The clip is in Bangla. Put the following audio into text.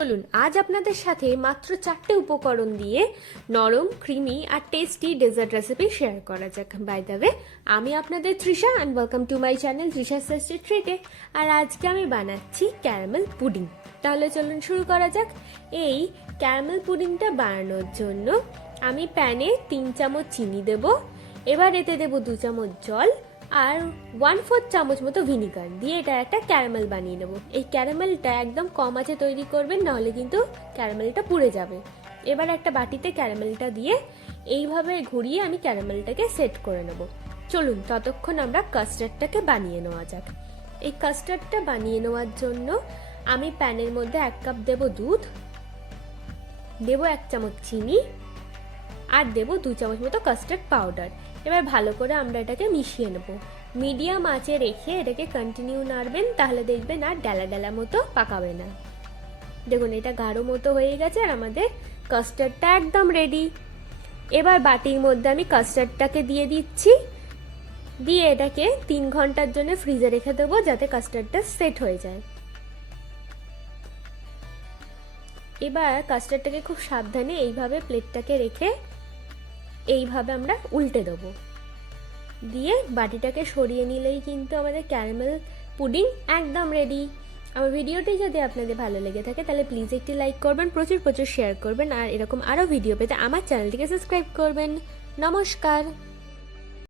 চলুন আজ আপনাদের সাথে মাত্র 4টে উপকরণ দিয়ে নরম, ক্রিমি আর টেস্টি ডেজার্ট রেসিপি শেয়ার করা যাক। বাই দ্য ওয়ে, আমি আপনাদের Trisha and welcome to my channel Trisha tasty ট্রিটে। আর আজকে আমি বানাচ্ছি ক্যারামেল পুডিং। তাহলে চলুন শুরু করা যাক। এই ক্যারামেল পুডিংটা বানানোর জন্য আমি প্যানে 3 চামচ চিনি দেব, এবার এতে দেব 2 চামচ জল আর 1/4 চামচ মতো ভিনিগার দিয়ে এটা একটা ক্যারামেল বানিয়ে নেব। এই ক্যারামেলটা একদম কম আঁচে তৈরি করবেন, নাহলে কিন্তু ক্যারামেলটা পুড়ে যাবে। এবার একটা বাটিতে ক্যারামেলটা দিয়ে এইভাবে ঘুরিয়ে আমি ক্যারামেলটাকে সেট করে নেব। চলুন ততক্ষণ আমরা কাস্টার্ডটাকে বানিয়ে নেওয়া যাক। এই কাস্টার্ডটা বানিয়ে নেওয়ার জন্য আমি প্যানের মধ্যে 1 কাপ দেব দুধ, দেব 1 চামচ চিনি আর দেব 2 চামচ মতো কাস্টার্ড পাউডার। এবার ভালো করে আমরা এটাকে মিশিয়ে নেব। মিডিয়াম আঁচে রেখে এটাকে কন্টিনিউ নাড়বেন, তাহলে দেখবেন আর ডালা ডালা মতো পাকাবে না। দেখুন এটা গাঢ় মতো হয়ে গেছে আর আমাদের কাস্টার্ডটা একদম রেডি। এবার বাটির মধ্যে আমি কাস্টার্ডটাকে দিয়ে দিচ্ছি, দিয়ে এটাকে 3 ঘন্টার জন্য ফ্রিজে রেখে দেবো যাতে কাস্টার্ডটা সেট হয়ে যায়। এবার কাস্টার্ডটাকে খুব সাবধানে এইভাবে প্লেটটাকে রেখে এইভাবে আমরা উল্টে দেবো, দিয়ে বাটিটাকে সরিয়ে নিলেই কিন্তু আমাদের ক্যারামেল পুডিং একদম রেডি। আমার ভিডিওটি যদি আপনাদের ভালো লেগে থাকে তাহলে প্লিজ একটি লাইক করবেন, প্রচুর প্রচুর শেয়ার করবেন আর এরকম আরও ভিডিও পেতে আমার চ্যানেলটিকে সাবস্ক্রাইব করবেন। নমস্কার।